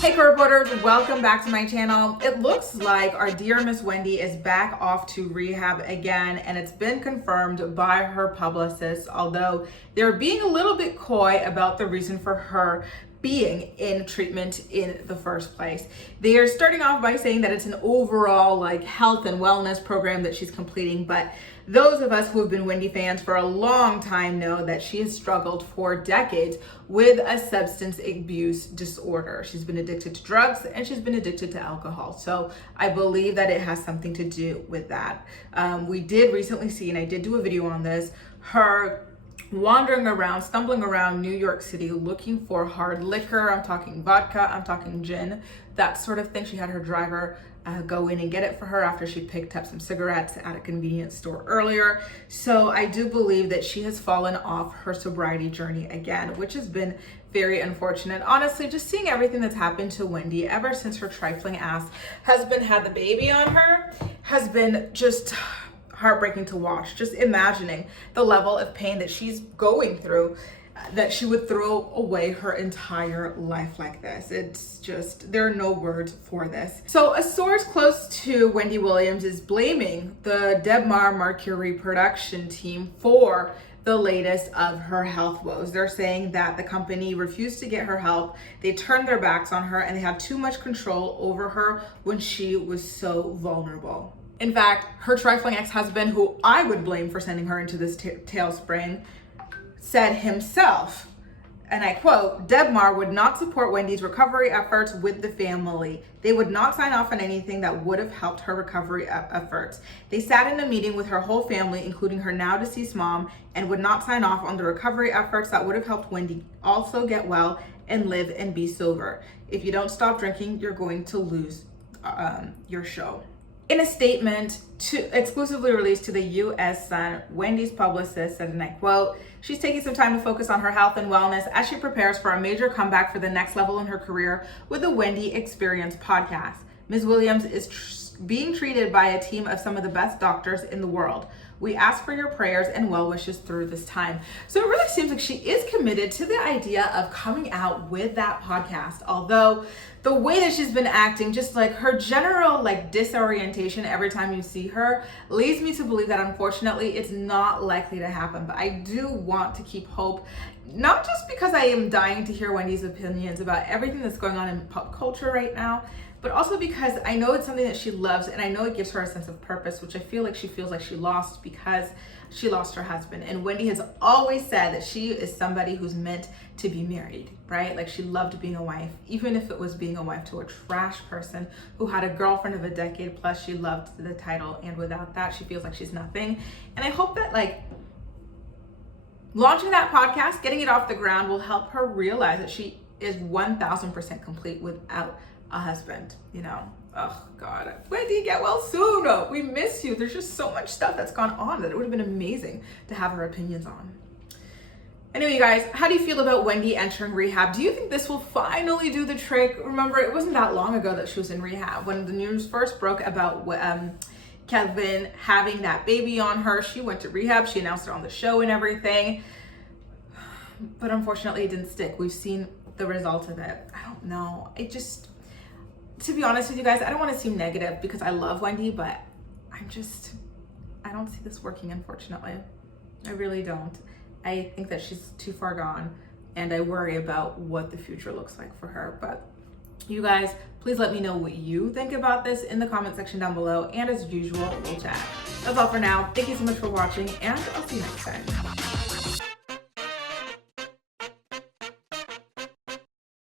Hey reporters, welcome back to my channel. It looks like our dear Miss Wendy is back off to rehab again, and it's been confirmed by her publicist, although they're being a little bit coy about the reason for her being in treatment in the first place. They are starting off by saying that it's an overall health and wellness program that she's completing, but those of us who have been Wendy fans for a long time know that she has struggled for decades with a substance abuse disorder. She's been addicted to drugs and she's been addicted to alcohol. So I believe that it has something to do with that. We did recently see, and I did do a video on this, her wandering around, stumbling around New York City looking for hard liquor. I'm talking vodka, I'm talking gin, that sort of thing. She had her driver go in and get it for her after she picked up some cigarettes at a convenience store earlier. So I do believe that she has fallen off her sobriety journey again, which has been very unfortunate. Honestly, just seeing everything that's happened to Wendy ever since her trifling ass husband had the baby on her has been just heartbreaking to watch. Just imagining the level of pain that she's going through, that she would throw away her entire life like this. It's just, there are no words for this. So a source close to Wendy Williams is blaming the Debmar Mercury production team for the latest of her health woes. They're saying that the company refused to get her help, they turned their backs on her, and they had too much control over her when she was so vulnerable. In fact, her trifling ex-husband, who I would blame for sending her into this tailspring, said himself, and I quote, "Debmar would not support Wendy's recovery efforts with the family. They would not sign off on anything that would have helped her recovery efforts. They sat in a meeting with her whole family, including her now deceased mom, and would not sign off on the recovery efforts that would have helped Wendy also get well and live and be sober. If you don't stop drinking, you're going to lose your show." In a statement exclusively released to the U.S. Sun, Wendy's publicist said, and I quote, "She's taking some time to focus on her health and wellness as she prepares for a major comeback for the next level in her career with the Wendy Experience podcast. Ms. Williams is being treated by a team of some of the best doctors in the world. We ask for your prayers and well wishes through this time." So it really seems like she is committed to the idea of coming out with that podcast, although the way that she's been acting, just her general disorientation every time you see her, leads me to believe that unfortunately it's not likely to happen. But I do want to keep hope, not just because I am dying to hear Wendy's opinions about everything that's going on in pop culture right now, but also because I know it's something that she loves, and I know it gives her a sense of purpose, which I feel like she feels like she lost because she lost her husband. And Wendy has always said that she is somebody who's meant to be married, right? She loved being a wife, even if it was being a wife to a trash person who had a girlfriend of a decade plus. She loved the title, and without that, she feels like she's nothing. And I hope that launching that podcast, getting it off the ground, will help her realize that she is 1000% complete without a husband, Oh God, Wendy, get well soon. We miss you. There's just so much stuff that's gone on that it would have been amazing to have her opinions on. Anyway, you guys, how do you feel about Wendy entering rehab? Do you think this will finally do the trick? Remember, it wasn't that long ago that she was in rehab. When the news first broke about Kevin having that baby on her, she went to rehab. She announced it on the show and everything. But unfortunately, it didn't stick. We've seen the result of it. I don't know. To be honest with you guys, I don't want to seem negative because I love Wendy, but I don't see this working, unfortunately. I really don't. I think that she's too far gone, and I worry about what the future looks like for her. But you guys, please let me know what you think about this in the comment section down below, and as usual, we'll chat. That's all for now. Thank you so much for watching, and I'll see you next time.